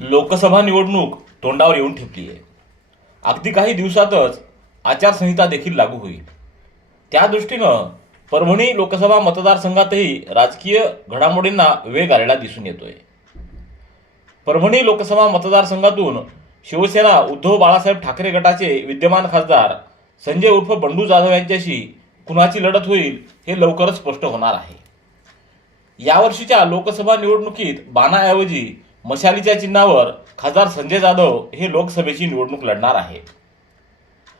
लोकसभा निवडणूक तोंडावर येऊन ठेपली आहे अगदी काही दिवसातच आचारसंहिता देखील लागू होईल. त्या दृष्टीनं परभणी लोकसभा मतदारसंघातही राजकीय घडामोडींना वेग आलेला दिसून येतोय. परभणी लोकसभा मतदारसंघातून शिवसेना उद्धव बाळासाहेब ठाकरे गटाचे विद्यमान खासदार संजय उर्फ बंडू जाधव यांच्याशी कुणाची लढत होईल हे लवकरच स्पष्ट होणार आहे. यावर्षीच्या लोकसभा निवडणुकीत बाणाऐवजी मशालीच्या चिन्हावर खासदार संजय जाधव हे लोकसभेची निवडणूक लढणार आहे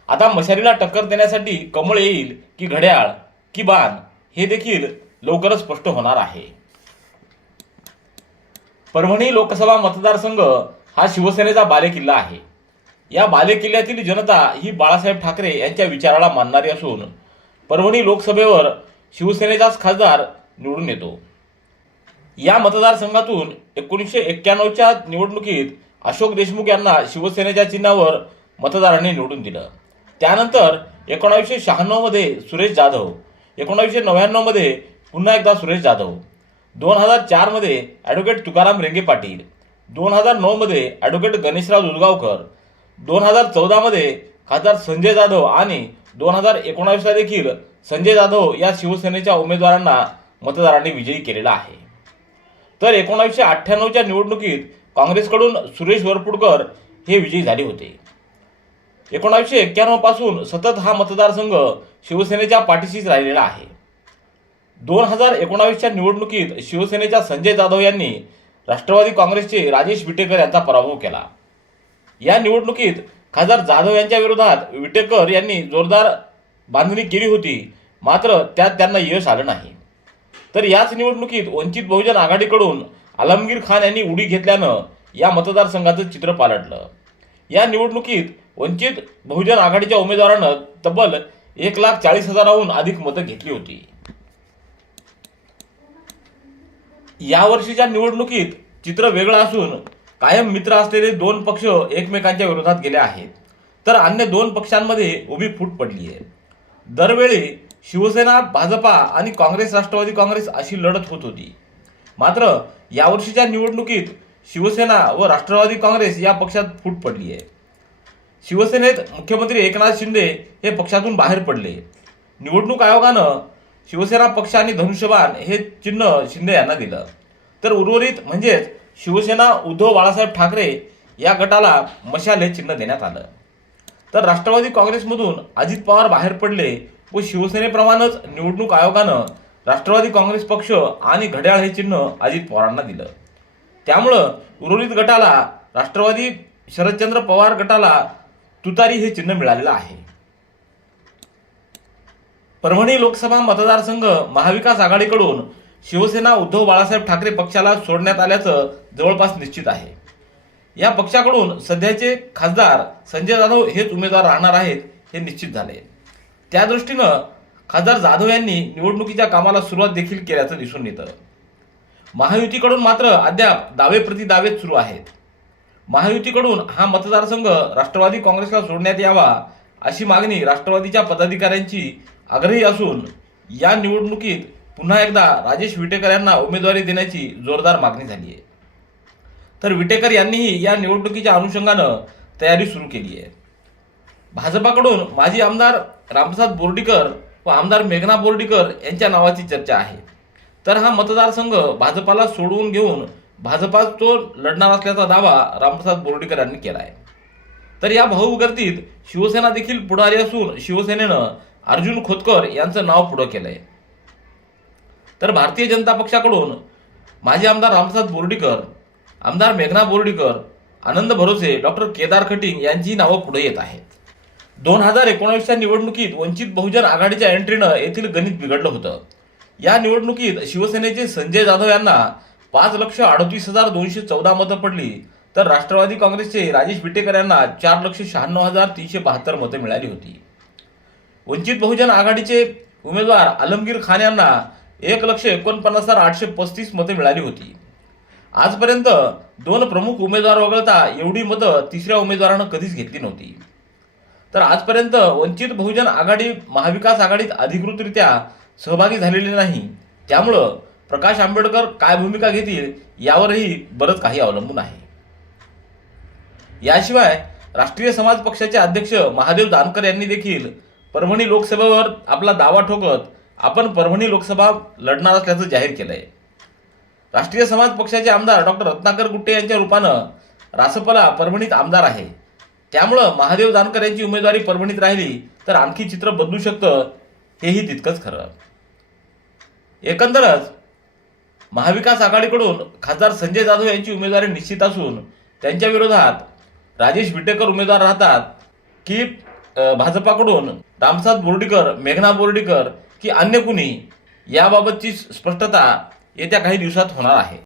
आता मशालीला टक्कर देण्यासाठी कमळ येईल की घड्याळ की बाण हे देखील लवकरच स्पष्ट होणार आहे. परभणी लोकसभा मतदारसंघ हा शिवसेनेचा बालेकिल्ला आहे. या बालेकिल्ल्यातील जनता ही बाळासाहेब ठाकरे यांच्या विचाराला मानणारी असून परभणी लोकसभेवर शिवसेनेचाच खासदार निवडून येतो. या मतदारसंघातून एकोणीसशे एक्क्याण्णवच्या निवडणुकीत अशोक देशमुख यांना शिवसेनेच्या चिन्हावर मतदारांनी निवडून दिलं. त्यानंतर एकोणावीसशे शहाण्णवमध्ये सुरेश जाधव एकोणावीसशे नव्याण्णवमध्ये पुन्हा एकदा सुरेश जाधव दोन हजार चारमध्ये ॲडव्होकेट तुकाराम रेंगे पाटील दोन हजार नऊमध्ये ॲडव्होकेट गणेशराव दुलगावकर दोन हजार चौदामध्ये खासदार संजय जाधव आणि दोन हजार एकोणावीसला देखील संजय जाधव या शिवसेनेच्या उमेदवारांना मतदारांनी विजयी केलेला आहे. तर एकोणावीसशे अठ्ठ्याण्णवच्या निवडणुकीत काँग्रेसकडून सुरेश वरपुडकर हे विजयी झाले होते. एकोणावीसशे एक्क्याण्णवपासून सतत हा मतदारसंघ शिवसेनेच्या पाठीशीच राहिलेला आहे. दोन हजार एकोणावीसच्या निवडणुकीत शिवसेनेच्या संजय जाधव यांनी राष्ट्रवादी काँग्रेसचे राजेश विटेकर यांचा पराभव केला. या निवडणुकीत खासदार जाधव यांच्या विरोधात विटेकर यांनी जोरदार बांधणी केली होती मात्र त्यात त्यांना यश आलं नाही. तर याच निवडणुकीत वंचित बहुजन आघाडीकडून आलमगीर खान यांनी उडी घेतल्यानं या मतदारसंघाचं चित्र पालटलं. या निवडणुकीत वंचित बहुजन आघाडीच्या उमेदवारानं तब्बल एक लाख चाळीस हजाराहून अधिक मतं घेतली होती. यावर्षीच्या निवडणुकीत चित्र वेगळं असून कायम मित्र असलेले दोन पक्ष एकमेकांच्या विरोधात गेले आहेत. तर अन्य दोन पक्षांमध्ये उभी फूट पडली आहे दरवेळी शिवसेना भाजपा आणि काँग्रेस राष्ट्रवादी काँग्रेस अशी लढत होत होती. मात्र यावर्षीच्या निवडणुकीत शिवसेना व राष्ट्रवादी काँग्रेस या पक्षात फूट पडली आहे. शिवसेनेत मुख्यमंत्री एकनाथ शिंदे हे पक्षातून बाहेर पडले. निवडणूक आयोगानं शिवसेना पक्ष आणि धनुष्यबाण हे चिन्ह शिंदे यांना दिलं. तर उर्वरित म्हणजेच शिवसेना उद्धव बाळासाहेब ठाकरे या गटाला मशाल हे चिन्ह देण्यात आलं. तर राष्ट्रवादी काँग्रेसमधून अजित पवार बाहेर पडले व शिवसेनेप्रमाणेच निवडणूक आयोगानं राष्ट्रवादी काँग्रेस पक्ष आणि घड्याळ हे चिन्ह अजित पवारांना दिलं. त्यामुळं उर्वरित गटाला राष्ट्रवादी शरदचंद्र पवार गटाला तुतारी हे चिन्ह मिळालेलं आहे. परभणी लोकसभा मतदारसंघ महाविकास आघाडीकडून शिवसेना उद्धव बाळासाहेब ठाकरे पक्षाला सोडण्यात आल्याचं जवळपास निश्चित आहे. या पक्षाकडून सध्याचे खासदार संजय जाधव हेच उमेदवार राहणार आहेत हे निश्चित झाले त्या दृष्टीनं खासदार जाधव यांनी निवडणुकीच्या कामाला सुरुवात देखील केल्याचं दिसून येतं. महायुतीकडून मात्र अद्याप दावे प्रति दावेच सुरू आहेत. महायुतीकडून हा मतदारसंघ राष्ट्रवादी काँग्रेसला सोडण्यात यावा अशी मागणी राष्ट्रवादीच्या पदाधिकाऱ्यांची आग्रही असून या निवडणुकीत पुन्हा एकदा राजेश विटेकर यांना उमेदवारी देण्याची जोरदार मागणी झाली आहे तर विटेकर यांनीही या निवडणुकीच्या अनुषंगानं तयारी सुरू केली आहे भाजपाकडून माजी आमदार रामप्रसाद बोर्डीकर व आमदार मेघना बोर्डीकर यांच्या नावाची चर्चा आहे. तर हा मतदारसंघ भाजपाला सोडवून घेऊन भाजपा तो लढणार असल्याचा दावा रामप्रसाद बोर्डीकर यांनी केला आहे तर या भाऊगर्दीत शिवसेना देखील पुढारी असून शिवसेनेनं अर्जुन खोतकर यांचं नाव पुढं केलं आहे तर भारतीय जनता पक्षाकडून माजी आमदार रामप्रसाद बोर्डीकर आमदार मेघना बोर्डीकर आनंद भरोसे डॉक्टर केदार खटिंग यांची नावं पुढे येत आहेत. दोन हजार एकोणावीसच्या निवडणुकीत वंचित बहुजन आघाडीच्या एंट्रीनं येथील गणित बिघडलं होतं. या निवडणुकीत शिवसेनेचे संजय जाधव यांना पाच लक्ष अडतीस हजार दोनशे चौदा मतं पडली. तर राष्ट्रवादी काँग्रेसचे राजेश विटेकर यांना चार लक्ष शहाण्णव हजार तीनशे बहात्तर मतं मिळाली होती. वंचित बहुजन आघाडीचे उमेदवार आलमगीर खान यांना एक लक्ष एकोणपन्नास हजार आठशे पस्तीस मतं मिळाली होती. आजपर्यंत दोन प्रमुख उमेदवार वगळता एवढी मतं तिसऱ्या उमेदवारानं कधीच घेतली नव्हती. तर आजपर्यंत वंचित बहुजन आघाडी महाविकास आघाडीत अधिकृतरित्या सहभागी झालेली नाही. त्यामुळं प्रकाश आंबेडकर काय भूमिका घेतील यावरही बरंच काही अवलंबून आहे. याशिवाय राष्ट्रीय समाज पक्षाचे अध्यक्ष महादेव जानकर यांनी देखील परभणी लोकसभेवर आपला दावा ठोकत आपण परभणी लोकसभा लढणार असल्याचं जाहीर केलं आहे राष्ट्रीय समाज पक्षाचे आमदार डॉक्टर रत्नाकर गुट्टे यांच्या रूपानं रासपला परभणीत आमदार आहे. त्यामुळं महादेव जानकर यांची उमेदवारी परभणीत राहिली तर आणखी चित्र बदलू शकतं हेही तितकंच खरं. एकंदरच महाविकास आघाडीकडून खासदार संजय जाधव यांची उमेदवारी निश्चित असून त्यांच्या विरोधात राजेश विटेकर उमेदवार राहतात की भाजपाकडून रामसाद बोर्डीकर मेघना बोर्डीकर की अन्य कुणी याबाबतची स्पष्टता येत्या काही दिवसात होणार आहे.